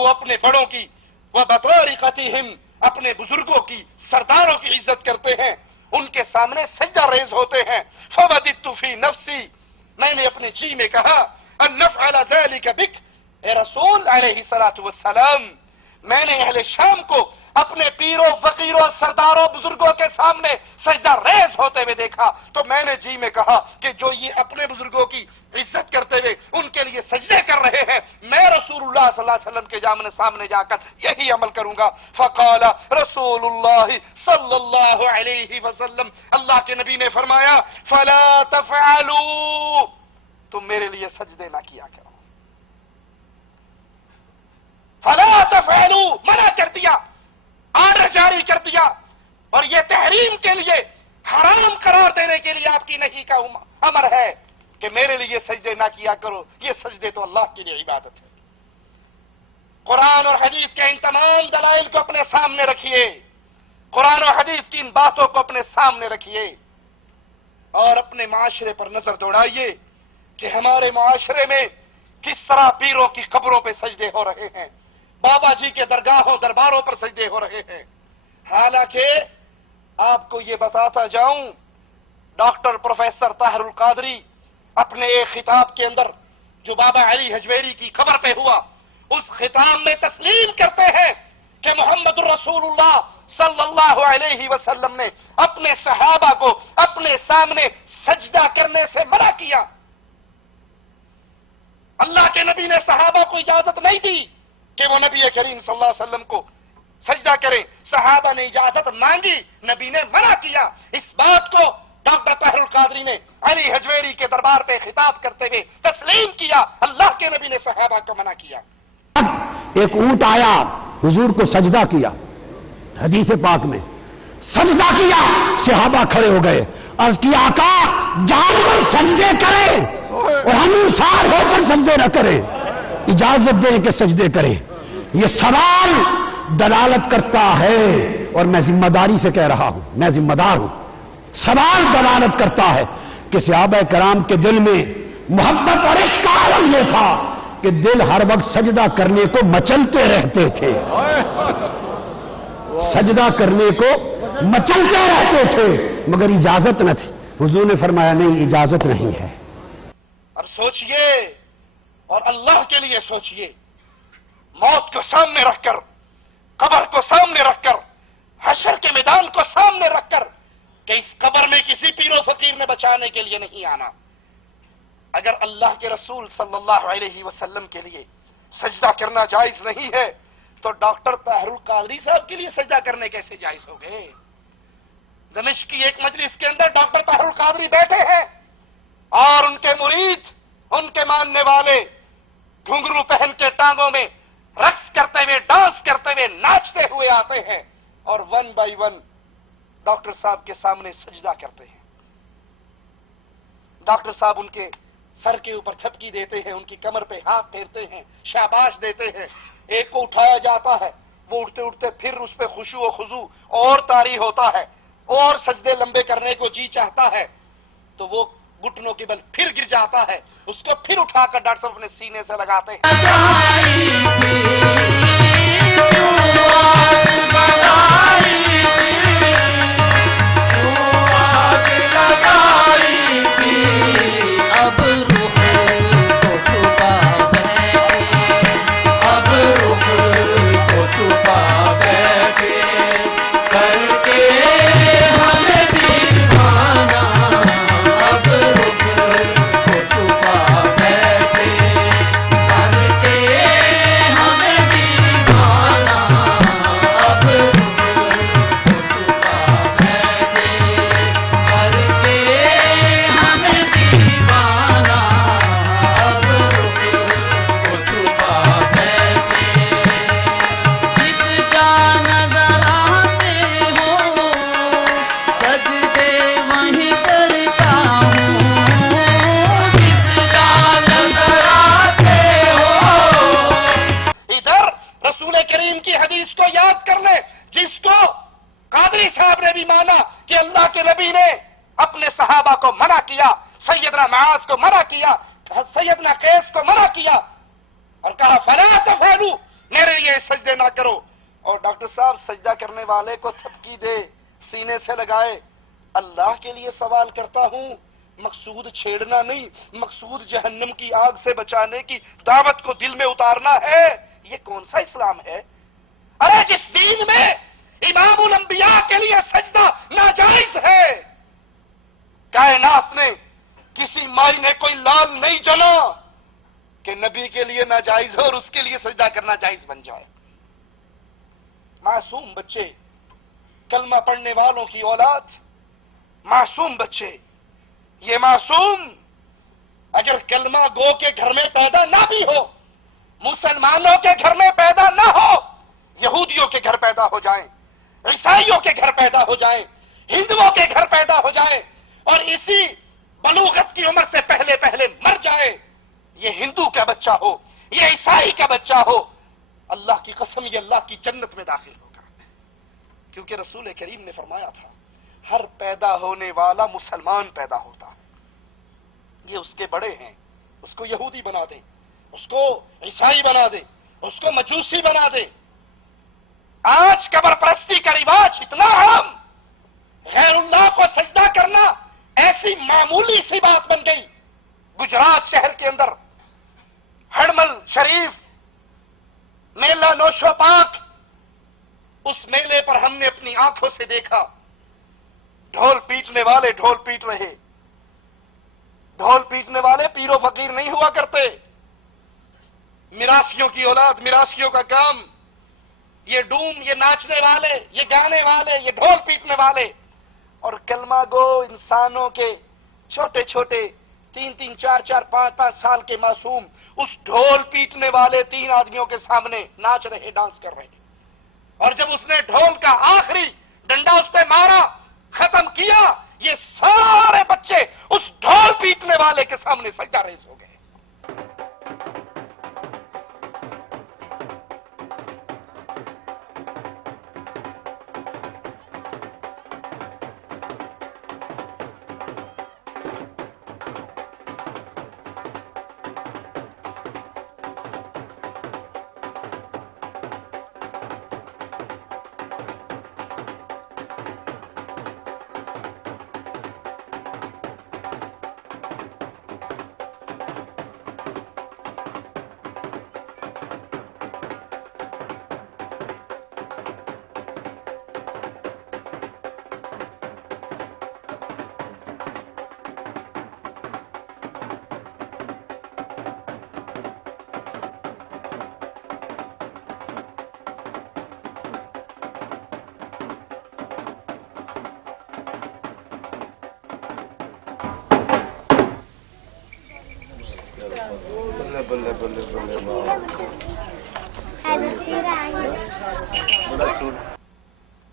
وہ اپنے بڑوں کی وَبَطَارِقَتِهِمْ اپنے بزرگوں کی سرداروں کی عزت کرتے ہیں، ان کے سامنے سجدہ ریز ہوتے ہیں۔ فَوَدِدْتُ فِي نَفْسِي میں نے اپنے جی میں کہا أَن نَفْعَلَ ذَلِكَ بِكَ اے رسول علیہ السلام میں نے اہل شام کو اپنے پیروں فقیروں سرداروں بزرگوں کے سامنے سجدہ ریز ہوتے ہوئے دیکھا تو میں نے جی میں کہا کہ جو یہ اپنے بزرگوں کی عزت کرتے ہوئے ان کے لیے سجدے کر رہے ہیں، میں رسول اللہ صلی اللہ علیہ وسلم کے سامنے جا کر یہی عمل کروں گا۔ فقال رسول اللہ صلی اللہ علیہ وسلم اللہ کے نبی نے فرمایا فلا تفعلوا تم میرے لیے سجدے نہ کیا کرو، فلا تفعلوا منع کر دیا، آرڈر جاری کر دیا، اور یہ تحریم کے لیے حرام قرار دینے کے لیے آپ کی نہیں کا امر ہے کہ میرے لیے سجدے نہ کیا کرو، یہ سجدے تو اللہ کے لیے عبادت ہے۔ قرآن اور حدیث کے ان تمام دلائل کو اپنے سامنے رکھیے، قرآن اور حدیث کی ان باتوں کو اپنے سامنے رکھیے اور اپنے معاشرے پر نظر دوڑائیے کہ ہمارے معاشرے میں کس طرح پیروں کی قبروں پہ سجدے ہو رہے ہیں، بابا جی کے درگاہوں درباروں پر سجدے ہو رہے ہیں۔ حالانکہ آپ کو یہ بتاتا جاؤں ڈاکٹر پروفیسر طاہر القادری اپنے ایک خطاب کے اندر جو بابا علی حجویری کی قبر پہ ہوا اس خطاب میں تسلیم کرتے ہیں کہ محمد الرسول اللہ صلی اللہ علیہ وسلم نے اپنے صحابہ کو اپنے سامنے سجدہ کرنے سے منع کیا۔ اللہ کے نبی نے صحابہ کو اجازت نہیں دی کہ وہ نبی کریم صلی اللہ علیہ وسلم کو سجدہ کریں، صحابہ نے اجازت مانگی، نبی نے منع کیا۔ اس بات کو ڈاکٹر طاہر القادری نے علی حجویری کے دربار پہ خطاب کرتے ہوئے تسلیم کیا، اللہ کے نبی نے صحابہ کو منع کیا۔ ایک اونٹ آیا حضور کو سجدہ کیا، حدیث پاک میں سجدہ کیا، صحابہ کھڑے ہو گئے، عرض کیا آقا جانور سجدے کریں اور ہم انسان ہو کر سجدے نہ کریں، اجازت دیں کہ سجدے کریں۔ یہ سوال دلالت کرتا ہے، اور میں ذمہ داری سے کہہ رہا ہوں، میں ذمہ دار ہوں، سوال دلالت کرتا ہے کہ صحابہ کرام کے دل میں محبت اور عشق کا عالم یہ تھا کہ دل ہر وقت سجدہ کرنے کو مچلتے رہتے تھے، سجدہ کرنے کو مچلتے رہتے تھے، مگر اجازت نہ تھی۔ حضور نے فرمایا نہیں، اجازت نہیں ہے۔ اور سوچئے اور اللہ کے لیے سوچئے، موت کو سامنے رکھ کر، قبر کو سامنے رکھ کر، حشر کے میدان کو سامنے رکھ کر کہ اس قبر میں کسی پیر و فقیر نے بچانے کے لیے نہیں آنا۔ اگر اللہ کے رسول صلی اللہ علیہ وسلم کے لیے سجدہ کرنا جائز نہیں ہے تو ڈاکٹر طاہر القادری صاحب کے لیے سجدہ کرنے کیسے جائز ہو گئے؟ دمشق کی ایک مجلس کے اندر ڈاکٹر طاہر القادری بیٹھے ہیں اور ان کے مرید، ان کے ماننے والے گھنگرو پہن کے ٹانگوں میں رقص کرتے ہوئے، ڈانس کرتے ہوئے، ناچتے ہوئے آتے ہیں اور ون بائی ون ڈاکٹر صاحب کے سامنے سجدہ کرتے ہیں۔ ڈاکٹر صاحب ان کے سر کے اوپر تھپکی دیتے ہیں، ان کی کمر پہ ہاتھ پھیرتے ہیں، شاباش دیتے ہیں۔ ایک کو اٹھایا جاتا ہے، وہ اٹھتے اٹھتے پھر اس پہ خشوع و خضوع اور طاری ہوتا ہے اور سجدے لمبے کرنے کو جی چاہتا ہے تو وہ گھٹنوں کے بل پھر گر جاتا ہے، اس کو پھر اٹھا کر ڈاکٹر صاحب اپنے سینے سے لگاتے ہیں۔ صحابہ کو منع کیا، سیدنا معاذ کو منع کیا، سیدنا قیس کو منع کیا اور کہا فلا تفعلوا میرے سجدے نہ کرو. اور ڈاکٹر صاحب سجدہ کرنے والے کو تھپکی دے, سینے سے لگائے. اللہ کے لیے سوال کرتا ہوں, مقصود چھیڑنا نہیں, مقصود جہنم کی آگ سے بچانے کی دعوت کو دل میں اتارنا ہے. یہ کون سا اسلام ہے؟ ارے جس دین میں امام الانبیاء کے لیے سجدہ ناجائز ہے, کائنات نے کسی مائی نے کوئی لال نہیں جنا کہ نبی کے لیے ناجائز ہو اور اس کے لیے سجدہ کرنا جائز بن جائے. معصوم بچے, کلمہ پڑھنے والوں کی اولاد, معصوم بچے, یہ معصوم اگر کلمہ گو کے گھر میں پیدا نہ بھی ہو, مسلمانوں کے گھر میں پیدا نہ ہو, یہودیوں کے گھر پیدا ہو جائیں, عیسائیوں کے گھر پیدا ہو جائیں, ہندوؤں کے گھر پیدا ہو جائیں اور اسی بلوغت کی عمر سے پہلے پہلے مر جائے, یہ ہندو کا بچہ ہو, یہ عیسائی کا بچہ ہو, اللہ کی قسم یہ اللہ کی جنت میں داخل ہوگا. کیونکہ رسول کریم نے فرمایا تھا ہر پیدا ہونے والا مسلمان پیدا ہوتا ہے. یہ اس کے بڑے ہیں, اس کو یہودی بنا دیں, اس کو عیسائی بنا دیں, اس کو مجوسی بنا دیں. آج قبر پرستی کا رواج اتنا عام, غیر اللہ کو سجدہ کرنا ایسی معمولی سی بات بن گئی. گجرات شہر کے اندر ہڑمل شریف میلہ نوشو پاک, اس میلے پر ہم نے اپنی آنکھوں سے دیکھا ڈھول پیٹنے والے ڈھول پیٹ رہے. ڈھول پیٹنے والے پیرو فقیر نہیں ہوا کرتے, میراسیوں کی اولاد, میراسیوں کا کام. یہ ڈوم, یہ ناچنے والے, یہ گانے والے, یہ ڈھول پیٹنے والے. اور کلمہ گو انسانوں کے چھوٹے چھوٹے 3-3, 4-4, 5-5 سال کے معصوم اس ڈھول پیٹنے والے 3 آدمیوں کے سامنے ناچ رہے, ڈانس کر رہے. اور جب اس نے ڈھول کا آخری ڈنڈا اس پہ مارا, ختم کیا, یہ سارے بچے اس ڈھول پیٹنے والے کے سامنے سجدہ ریز ہو گئے. بلے بلے بلے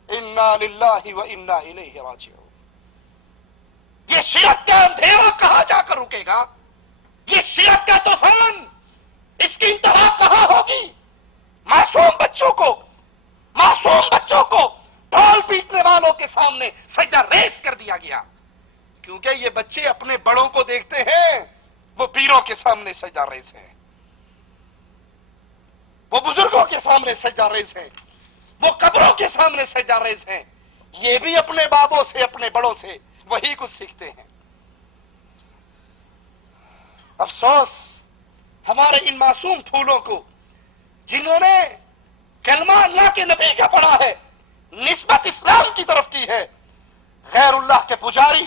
انا للہ و انا الیہ راجعون. یہ شرک کا اندھیرا کہاں جا کر رکے گا؟ یہ شرک کا طوفان, اس کی انتہا کہاں ہوگی؟ معصوم بچوں کو ڈھول پیٹنے والوں کے سامنے سجدہ ریز کر دیا گیا. کیونکہ یہ بچے اپنے بڑوں کو دیکھتے ہیں, وہ پیروں کے سامنے سجدہ ریز ہیں, وہ بزرگوں کے سامنے سجدہ ریز ہیں, وہ قبروں کے سامنے سجدہ ریز ہیں. یہ بھی اپنے بابوں سے, اپنے بڑوں سے وہی کچھ سیکھتے ہیں. افسوس ہمارے ان معصوم پھولوں کو جنہوں نے کلمہ اللہ کے نبی کا پڑھا ہے, نسبت اسلام کی طرف کی ہے, غیر اللہ کے پجاری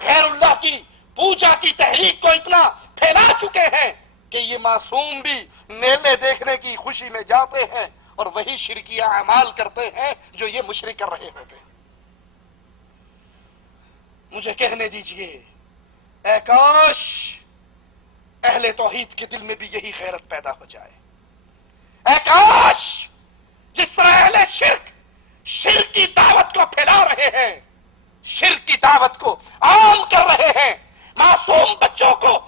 غیر اللہ کی پوجا کی تحریک کو اتنا پھیلا چکے ہیں کہ یہ معصوم بھی میلے دیکھنے کی خوشی میں جاتے ہیں اور وہی شرکیہ اعمال کرتے ہیں جو یہ مشرک کر رہے ہوتے ہیں. مجھے کہنے دیجئے, اے کاش اہل توحید کے دل میں بھی یہی غیرت پیدا ہو جائے. اے کاش جس طرح اہل شرک کی دعوت کو پھیلا رہے ہیں, شرک کی دعوت کو عام کر رہے ہیں, معصوم بچوں کو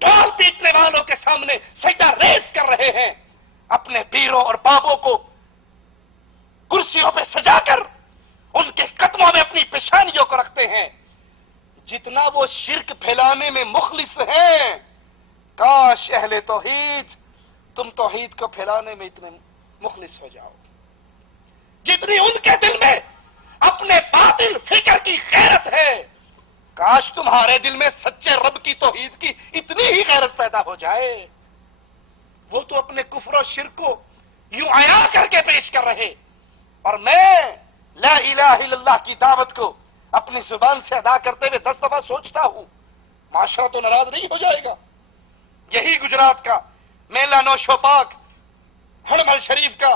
ڈھول پیٹنے والوں کے سامنے سجدہ ریز کر رہے ہیں, اپنے پیروں اور بابوں کو کرسیوں پہ سجا کر ان کے قدموں میں اپنی پیشانیوں کو رکھتے ہیں. جتنا وہ شرک پھیلانے میں مخلص ہیں, کاش اہل توحید تم توحید کو پھیلانے میں اتنے مخلص ہو جاؤ گے. جتنی ان کے دل میں اپنے باطل فکر کی غیرت ہے، کاش تمہارے دل میں سچے رب کی توحید کی اتنی ہی غیرت پیدا ہو جائے. وہ تو اپنے کفر و شرک کو یوں عیاں کر کے پیش کر رہے، اور میں لا الہ الا اللہ کی دعوت کو اپنی زبان سے ادا کرتے ہوئے 10 دفعہ سوچتا ہوں معاشرہ تو ناراض نہیں ہو جائے گا. یہی گجرات کا میلہ نوشو پاک ہڑمل شریف کا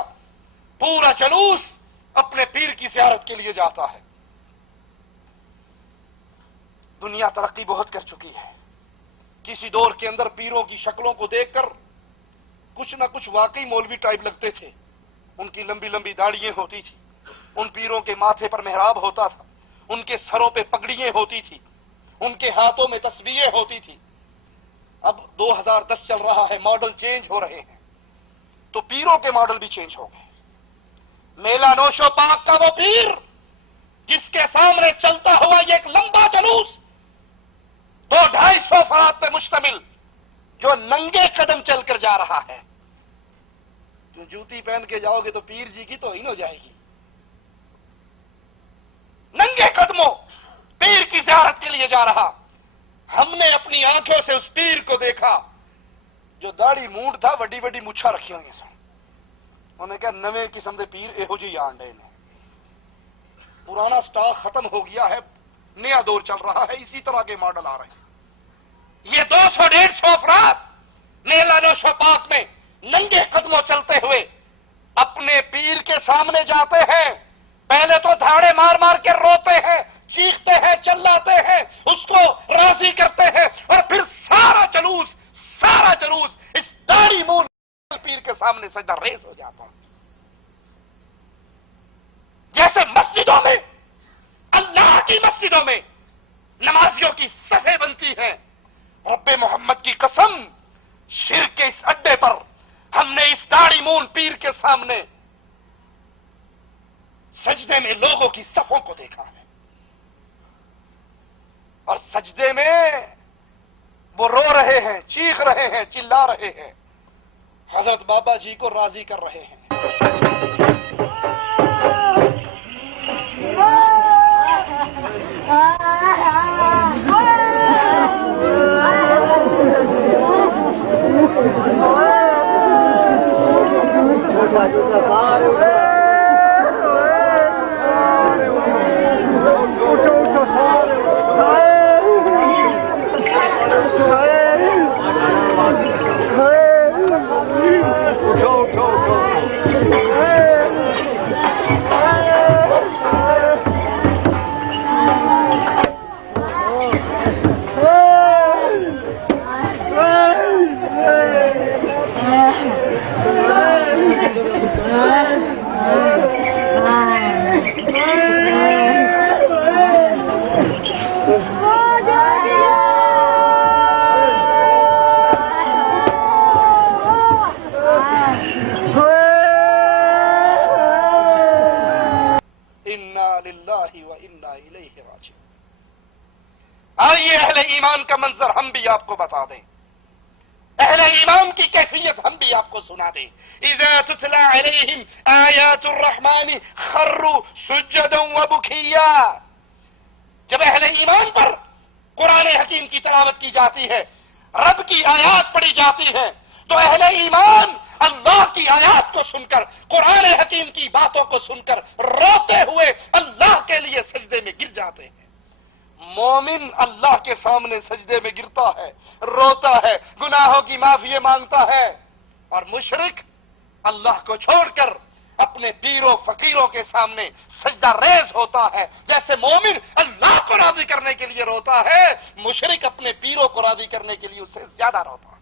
پورا جلوس اپنے پیر کی زیارت کے لیے جاتا ہے. دنیا ترقی بہت کر چکی ہے. کسی دور کے اندر پیروں کی شکلوں کو دیکھ کر کچھ نہ کچھ واقعی مولوی ٹائپ لگتے تھے. ان کی لمبی لمبی داڑھیاں ہوتی تھی، ان پیروں کے ماتھے پر محراب ہوتا تھا، ان کے سروں پہ پگڑیاں ہوتی تھی، ان کے ہاتھوں میں تسبیحیں ہوتی تھی. اب 2010 چل رہا ہے، ماڈل چینج ہو رہے ہیں، تو پیروں کے ماڈل بھی چینج ہو گئے. میلہ نوشو پاک کا وہ پیر جس کے سامنے چلتا ہوا یہ ایک لمبا جلوس 200-250 افراد پہ مشتمل، جو ننگے قدم چل کر جا رہا ہے. جو جوتی پہن کے جاؤ گے تو پیر جی کی توہین ہو جائے گی. ننگے قدموں پیر کی زیارت کے لیے جا رہا. ہم نے اپنی آنکھوں سے اس پیر کو دیکھا جو داڑھی مونڈ تھا، وڈی وڈی مچھا رکھی ہوئی سن. انہوں نے کہا نویں قسم دے پیر یہو جی آنڈے نے. پرانا سٹاک ختم ہو گیا ہے، نیا دور چل رہا ہے، اسی طرح کے ماڈل آ رہے ہیں. یہ 200-150 افراد میلہ نوشو پاک میں ننگے قدموں چلتے ہوئے اپنے پیر کے سامنے جاتے ہیں. پہلے تو دھاڑے مار مار کے روتے ہیں، چیختے ہیں، چلاتے ہیں، اس کو راضی کرتے ہیں، اور پھر سارا جلوس اس داڑھی مون پیر کے سامنے سجدہ ریز ہو جاتا. جیسے مسجدوں میں، اللہ کی مسجدوں میں نمازیوں کی صفیں بنتی ہیں، رب محمد کی قسم شرک کے اس اڈے پر ہم نے اس داڑھی مون پیر کے سامنے سجدے میں لوگوں کی صفوں کو دیکھا ہے. اور سجدے میں وہ رو رہے ہیں، چیخ رہے ہیں، چلا رہے ہیں، حضرت بابا جی کو راضی کر رہے ہیں. آئیے اہل ایمان کا منظر ہم بھی آپ کو بتا دیں، اہل ایمان کی کیفیت ہم بھی آپ کو سنا دیں. اذا تتلى علیہم آیات الرحمن خروا سجدا وبکیا. جب اہل ایمان پر قرآن حکیم کی تلاوت کی جاتی ہے، رب کی آیات پڑھی جاتی ہے، تو اہل ایمان اللہ کی آیات کو سن کر، قرآن حکیم کی باتوں کو سن کر روتے ہوئے اللہ کے لیے سجدے میں گر جاتے ہیں. مومن اللہ کے سامنے سجدے میں گرتا ہے، روتا ہے، گناہوں کی معافی مانگتا ہے، اور مشرک اللہ کو چھوڑ کر اپنے پیروں فقیروں کے سامنے سجدہ ریز ہوتا ہے. جیسے مومن اللہ کو راضی کرنے کے لیے روتا ہے، مشرک اپنے پیروں کو راضی کرنے کے لیے اس سے زیادہ روتا ہے.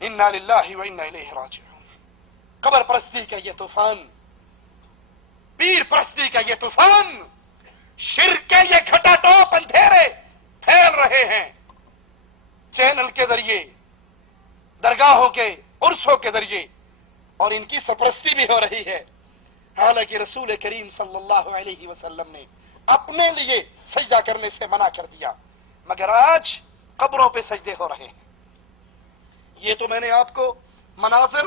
انا للہ و انا الیہ راجعون. قبر پرستی کا یہ طوفان، پیر پرستی کا یہ طوفان، شرک کے یہ گھٹا ٹوپ اندھیرے پھیل رہے ہیں. چینل کے ذریعے، درگاہوں کے عرسوں کے ذریعے، اور ان کی سرپرستی بھی ہو رہی ہے. حالانکہ رسول کریم صلی اللہ علیہ وسلم نے اپنے لیے سجدہ کرنے سے منع کر دیا، مگر آج قبروں پہ سجدے ہو رہے ہیں. یہ تو میں نے آپ کو مناظر